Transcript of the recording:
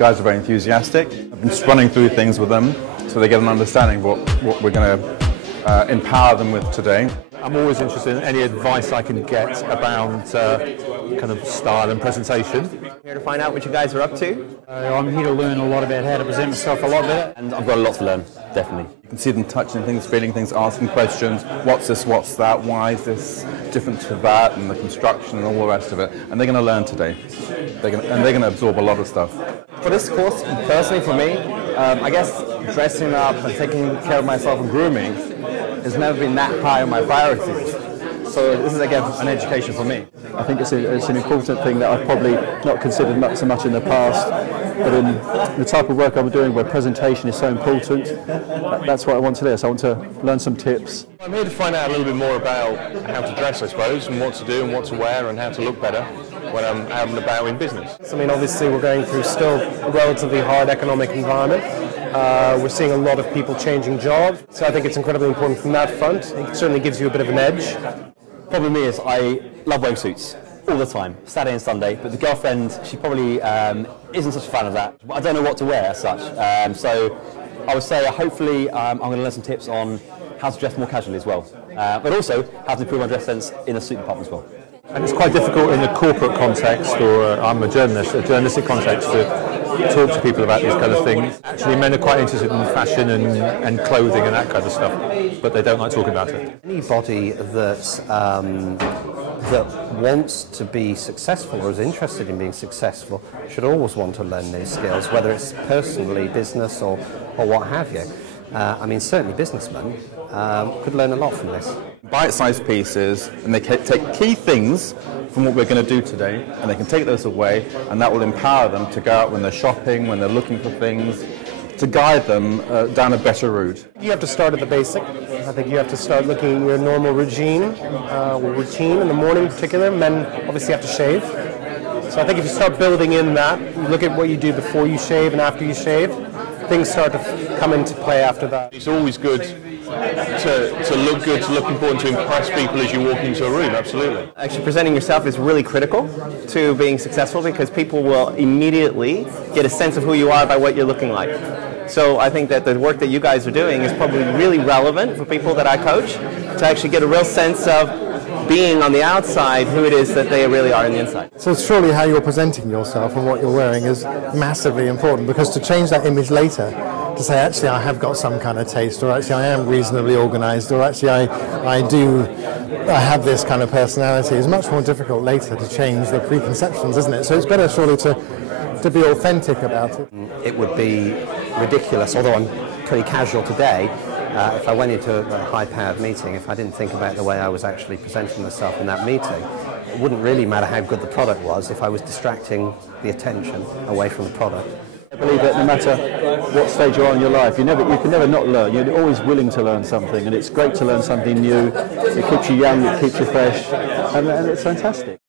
guys are very enthusiastic. I've been just running through things with them so they get an understanding of what we're going to empower them with today. I'm always interested in any advice I can get about kind of style and presentation. Here to find out what you guys are up to. I'm here to learn a lot about how to present myself a lot better. And I've got a lot to learn, definitely. You can see them touching things, feeling things, asking questions. What's this, what's that, why is this different to that, and the construction and all the rest of it. And they're going to learn today. They're going to absorb a lot of stuff. For this course, personally for me, I guess dressing up and taking care of myself and grooming has never been that high on my priorities. So this is, again, an education for me. I think it's an important thing that I've probably not considered so much in the past, but in the type of work I'm doing where presentation is so important, that's what I want to do. So I want to learn some tips. I'm here to find out a little bit more about how to dress, I suppose, and what to do and what to wear and how to look better when I'm out and about in business. I mean, obviously we're going through still a relatively hard economic environment. We're seeing a lot of people changing jobs, so I think it's incredibly important from that front. It certainly gives you a bit of an edge. Problem is, I love wearing suits all the time, Saturday and Sunday, but the girlfriend, she probably isn't such a fan of that. I don't know what to wear as such, so I would say hopefully I'm going to learn some tips on how to dress more casually as well, but also how to improve my dress sense in the suit department as well. And it's quite difficult in the corporate context, or I'm a journalistic context, to talk to people about these kind of things. Actually, men are quite interested in fashion and clothing and that kind of stuff, but they don't like talking about it. Anybody that wants to be successful or is interested in being successful should always want to learn these skills, whether it's personally, business, or what have you. I mean, certainly businessmen could learn a lot from this. Bite-sized pieces, and they take key things from what we're going to do today, and they can take those away, and that will empower them to go out when they're shopping, when they're looking for things, to guide them down a better route. You have to start at the basic. I think you have to start looking at your normal routine in the morning in particular. Men obviously have to shave. So I think if you start building in that, you look at what you do before you shave and after you shave, things start to come into play after that. It's always good to look good, to look important, to impress people as you walk into a room, absolutely. Actually, presenting yourself is really critical to being successful because people will immediately get a sense of who you are by what you're looking like. So I think that the work that you guys are doing is probably really relevant for people that I coach to actually get a real sense of being on the outside who it is that they really are on the inside. So surely how you're presenting yourself and what you're wearing is massively important, because to change that image later, to say actually I have got some kind of taste, or actually I am reasonably organised, or actually I have this kind of personality, is much more difficult later to change the preconceptions, isn't it? So it's better surely to be authentic about it. It would be ridiculous, although I'm pretty casual today, if I went into a high-powered meeting, if I didn't think about the way I was actually presenting myself in that meeting. It wouldn't really matter how good the product was if I was distracting the attention away from the product. I believe that no matter what stage you are in your life, you can never not learn. You're always willing to learn something, and it's great to learn something new. It keeps you young, it keeps you fresh, and it's fantastic.